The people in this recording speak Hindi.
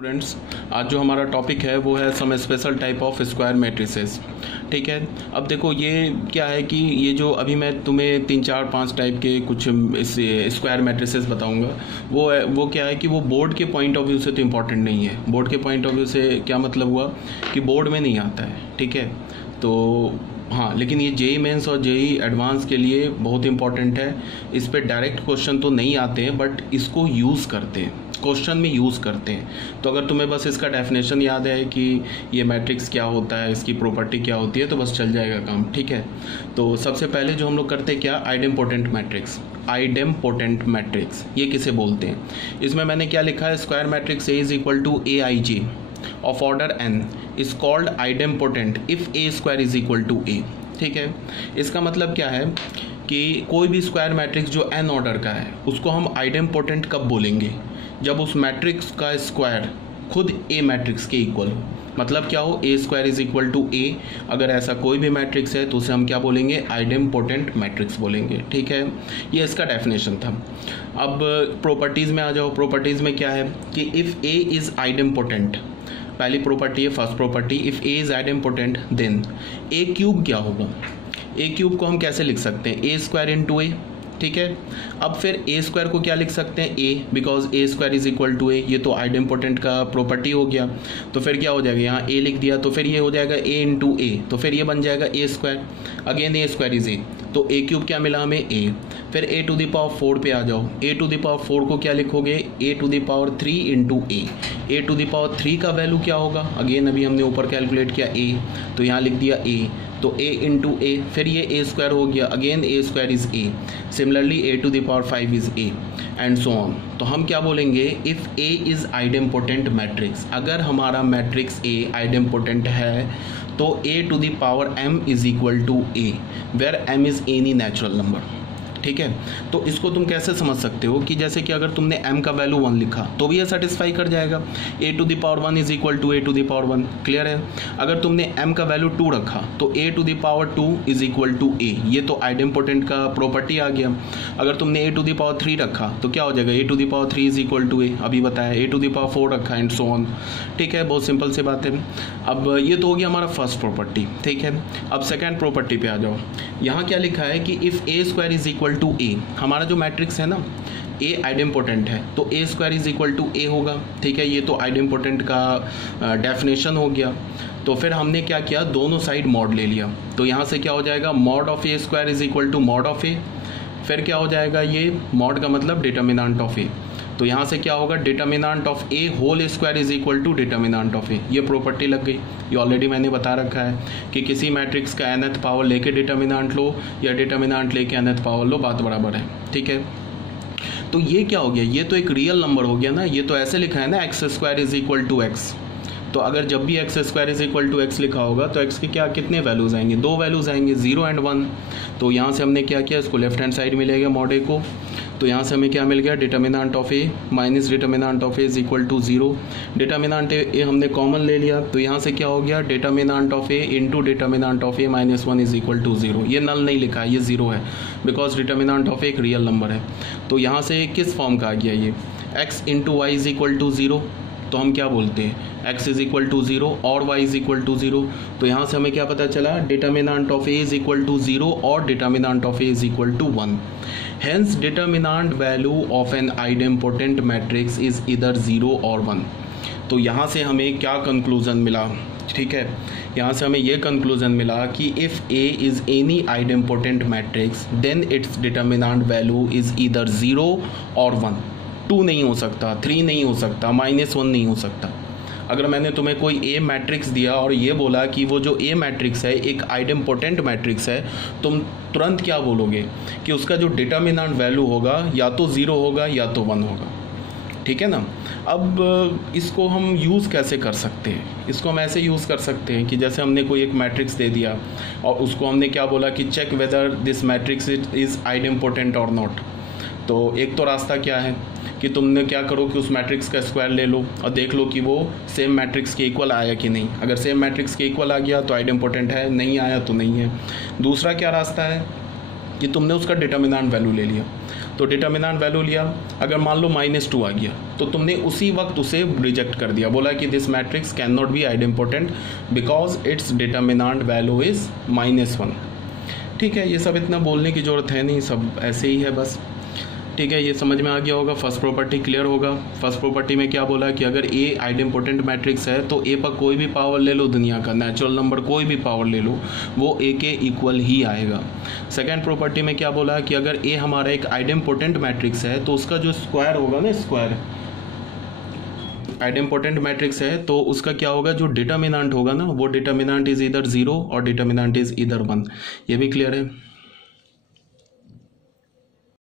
स्टूडेंट्स, आज जो हमारा टॉपिक है वो है some special type of square matrices. ठीक है, अब देखो ये क्या है कि ये जो अभी मैं तुम्हें 3 4 5 टाइप के कुछ स्क्वायर मैट्रिसेस बताऊंगा, वो क्या है कि वो बोर्ड के पॉइंट ऑफ व्यू से तो इम्पॉर्टेंट नहीं है। बोर्ड के पॉइंट ऑफ व्यू से क्या मतलब हुआ कि बोर्ड में नहीं आता है। ठीक है, तो हाँ, लेकिन ये जेई मेंस और जेई एडवांस के लिए बहुत इंपॉर्टेंट है। इस पे डायरेक्ट क्वेश्चन तो नहीं आते हैं, बट इसको यूज़ करते हैं, क्वेश्चन में यूज़ करते हैं। तो अगर तुम्हें बस इसका डेफिनेशन याद है कि ये मैट्रिक्स क्या होता है, इसकी प्रॉपर्टी क्या होती है, तो बस चल जाएगा काम। ठीक है, तो सबसे पहले जो हम लोग करते हैं क्या, आइडेम्पोटेंट मैट्रिक्स। आइडेम्पोटेंट मैट्रिक्स ये किसे बोलते हैं? इसमें मैंने क्या लिखा है, square matrix A is equal to A I J of order n is called idempotent if A square is equal to A. ठीक है, इसका मतलब क्या है कि कोई भी स्क्वायर मैट्रिक्स जो n ऑर्डर का है उसको हम आइडेम्पोटेंट कब बोलेंगे? जब उस मैट्रिक्स का स्क्वायर खुद ए मैट्रिक्स के इक्वल हो। मतलब क्या हो, ए स्क्वायर इज इक्वल टू ए। अगर ऐसा कोई भी मैट्रिक्स है तो उसे हम क्या बोलेंगे, आइडेम्पोटेंट मैट्रिक्स बोलेंगे। ठीक है, ये इसका डेफिनेशन था। अब प्रॉपर्टीज़ में आ जाओ। प्रॉपर्टीज़ में क्या है कि इफ़ ए इज़ आइडेम्पोटेंट, पहली प्रॉपर्टी है first property, if A is idempotent then A cube क्या होगा। ए क्यूब को हम कैसे लिख सकते हैं, ए स्क्वायर इंटू ए। ठीक है, अब फिर ए स्क्वायर को क्या लिख सकते हैं, A, because A square is equal to A. ये तो आइडेम्पोटेंट का प्रॉपर्टी हो गया। तो फिर क्या हो जाएगा, यहाँ ए लिख दिया तो फिर ये हो जाएगा ए इंटू ए, तो फिर ये बन जाएगा A square. Again A square is A, तो ए क्यूब क्या मिला हमें, ए। फिर ए टू द पावर 4 पे आ जाओ। ए टू द पावर 4 को क्या लिखोगे, A to the power 3 into A. A to the power 3 का वैल्यू क्या होगा, अगेन अभी हमने ऊपर कैलकुलेट किया ए, तो यहाँ लिख दिया ए, तो ए इंटू ए, फिर ये ए स्क्वायर हो गया, again A square is A. Similarly A to the power 5 is A and so on. तो हम क्या बोलेंगे, if A is idempotent matrix, अगर हमारा मैट्रिक्स ए आइडेम्पोटेंट है तो A to the power m is equal to A, where m is any natural number. ठीक है, तो इसको तुम कैसे समझ सकते हो कि जैसे कि अगर तुमने m का वैल्यू 1 लिखा तो भी ये सेटिस्फाई कर जाएगा, a to the power 1 is equal to a to the power 1। Clear है? अगर तुमने m का वैल्यू 2 रखा तो a to the power 2 is equal to a, ये तो आइडेम्पोटेंट का प्रॉपर्टी आ गया। अगर तुमने a टू द पावर 3 रखा तो क्या हो जाएगा, a to the power 3 is equal to a, अभी बताया। a टू द पावर 4 रखा एंड सो ऑन। ठीक है, बहुत सिंपल से बात है। अब ये तो हो गया हमारा फर्स्ट प्रॉपर्टी। ठीक है, अब सेकेंड प्रॉपर्टी पे आ जाओ। यहाँ क्या लिखा है कि if A square is equal to A, हमारा जो मैट्रिक्स है ना, ए आइडेम्पोटेंट है तो A square is equal to A होगा। ठीक है, ये तो आइडेम्पोटेंट का डेफिनेशन हो गया। तो फिर हमने क्या किया, दोनों साइड मॉड ले लिया। तो यहाँ से क्या हो जाएगा, mod of A square is equal to mod of A. फिर क्या हो जाएगा, ये मॉड का मतलब डिटर्मिनेंट ऑफ ए। तो यहाँ से क्या होगा, determinant of A whole square is equal to determinant of A. ये प्रॉपर्टी लग गई। ये ऑलरेडी मैंने बता रखा है कि किसी मैट्रिक्स का nth पावर लेके डिटर्मिनेंट लो या डिटर्मिनेंट लेके nth पावर लो, बात बराबर है। ठीक है, तो ये क्या हो गया, ये तो एक रियल नंबर हो गया ना। ये तो ऐसे लिखा है ना, x square is equal to x. तो अगर जब भी x square is equal to x लिखा होगा तो एक्स के क्या कितने वैल्यूज़ आएंगे, 2 वैल्यूज़ आएंगे, 0 एंड 1। तो यहाँ से हमने क्या किया, इसको लेफ्ट हैंड साइड मिलेगा मॉड ए को। तो यहाँ से हमें क्या मिल गया, determinant of A minus determinant of A is equal to 0। Determinant A हमने कॉमन ले लिया, तो यहाँ से क्या हो गया, determinant of A into determinant of A minus 1 is equal to 0। ये नल नहीं लिखा है, ये 0 है, बिकॉज डिटर्मिनेंट ऑफ ए एक रियल नंबर है। तो यहाँ से किस फॉर्म का आ गया, ये x into y is equal to 0। तो हम क्या बोलते हैं, x इज इक्वल टू 0 और y इज इक्वल टू 0। तो यहाँ से हमें क्या पता चला, determinant of a is equal to 0 और determinant of a is equal to 1। Hence determinant value of an idempotent matrix is इधर 0 और 1। तो यहाँ से हमें क्या कंक्लूजन मिला, ठीक है, यहाँ से हमें ये कंक्लूजन मिला कि if a is any idempotent matrix then its determinant value is इधर 0 और 1। 2 नहीं हो सकता, 3 नहीं हो सकता, -1 नहीं हो सकता। अगर मैंने तुम्हें कोई ए मैट्रिक्स दिया और ये बोला कि वो जो ए मैट्रिक्स है एक आइडेम्पोटेंट मैट्रिक्स है, तुम तुरंत क्या बोलोगे कि उसका जो डिटर्मिनेंट वैल्यू होगा या तो 0 होगा या तो 1 होगा। ठीक है ना। अब इसको हम यूज़ कैसे कर सकते हैं, इसको हम ऐसे यूज़ कर सकते हैं कि जैसे हमने कोई एक मैट्रिक्स दे दिया और उसको हमने क्या बोला कि check whether this matrix is idempotent और नॉट। तो एक तो रास्ता क्या है कि तुमने क्या करो कि उस मैट्रिक्स का स्क्वायर ले लो और देख लो कि वो सेम मैट्रिक्स के इक्वल आया कि नहीं। अगर सेम मैट्रिक्स के इक्वल आ गया तो आइडेम्पोटेंट है, नहीं आया तो नहीं है। दूसरा क्या रास्ता है कि तुमने उसका डिटर्मिनेंट वैल्यू ले लिया। तो डिटर्मिनेंट वैल्यू लिया, अगर मान लो -2 आ गया तो तुमने उसी वक्त उसे रिजेक्ट कर दिया, बोला कि this matrix can not be idempotent because it's determinant value is -1। ठीक है, ये सब इतना बोलने की ज़रूरत है नहीं, सब ऐसे ही है बस। ठीक है, ये समझ में आ गया होगा, फर्स्ट प्रॉपर्टी क्लियर होगा। फर्स्ट प्रॉपर्टी में क्या बोला कि अगर ए आइडेम्पोटेंट मैट्रिक्स है तो ए पर कोई भी पावर ले लो दुनिया का, नेचुरल नंबर कोई भी पावर ले लो, वो ए के इक्वल ही आएगा। सेकेंड प्रॉपर्टी में क्या बोला कि अगर ए हमारा एक आइडेम्पोटेंट मैट्रिक्स है तो उसका जो स्क्वायर होगा ना, स्क्वायर आइडेम्पोटेंट मैट्रिक्स है तो उसका क्या होगा, जो डिटर्मिनेंट होगा ना, वो डिटर्मिनेंट इज इधर 0 और डिटर्मिनेंट इज इधर 1। ये भी क्लियर है।